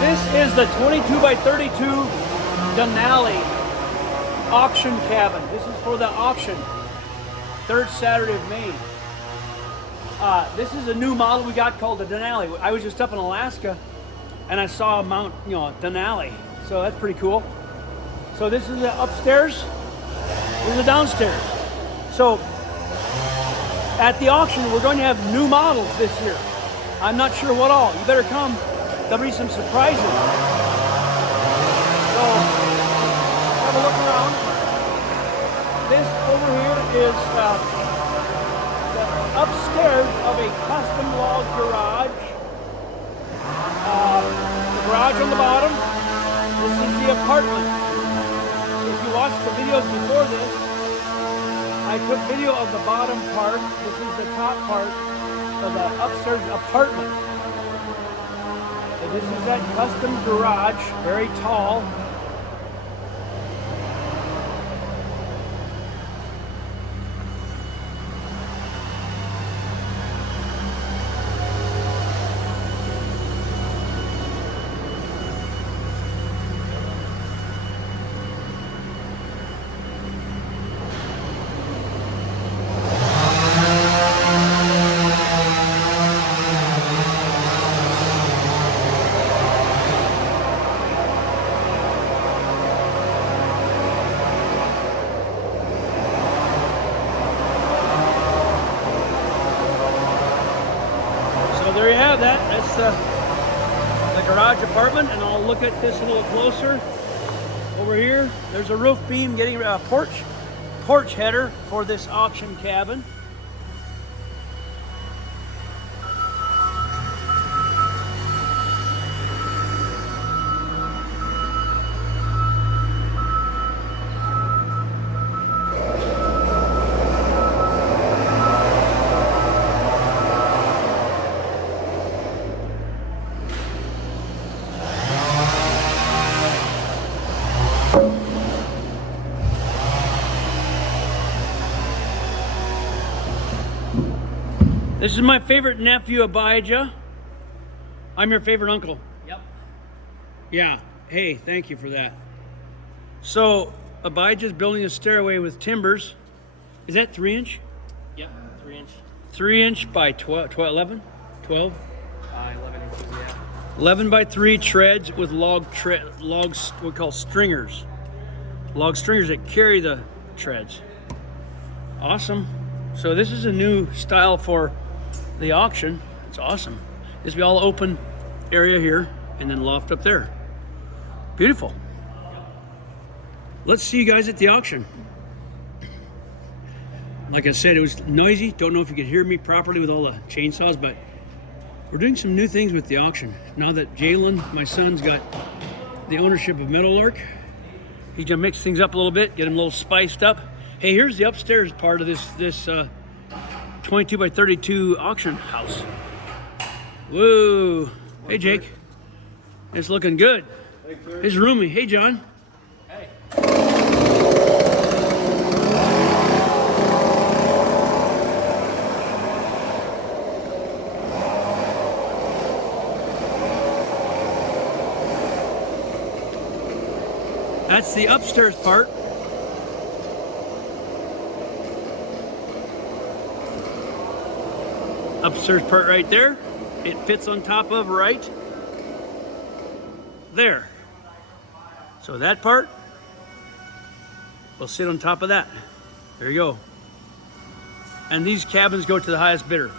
This is the 22 by 32 Denali auction cabin. This is for the auction, third Saturday of May. This is a new model we got called the Denali. I was just up in Alaska and I saw Mount, Denali. So that's pretty cool. So this is the upstairs, this is the downstairs. So at the auction, we're going to have new models this year. I'm not sure what all. You better come. There'll be some surprises. So have a look around. This over here is the upstairs of a custom log garage. The garage on the bottom. This is the apartment. If you watched the videos before this, I took video of the bottom part. This is the top part of the upstairs apartment. So this is that custom garage, very tall. There you have that. That's the garage apartment, and I'll look at this a little closer. Over here, there's a roof beam getting a porch header for this auction cabin. This is my favorite nephew, Abijah. I'm your favorite uncle. Yep. Yeah. Hey, thank you for that. So, Abijah's building a stairway with timbers. Is that 3-inch? Yep, 3-inch. 3-inch by 11? 12? 11 inches, yeah. 11 by 3 treads with logs, we call stringers. Log stringers that carry the treads. Awesome. So this is a new style for the auction. It's awesome. This will be all open area here and then loft up there. Beautiful. Let's see you guys at the auction. Like I said, it was noisy. Don't know if you could hear me properly with all the chainsaws, but we're doing some new things with the auction. Now that Jalen, my son's got the ownership of Meadowlark, he's gonna mix things up a little bit, get him a little spiced up. Hey, here's the upstairs part of this 22 by 32 auction house. Whoa. Hey, Jake. It's looking good. It's roomy. Hey, John. Hey. That's the upstairs part. Upstairs part right there. It fits on top of right there. So that part will sit on top of that. There you go. And these cabins go to the highest bidder.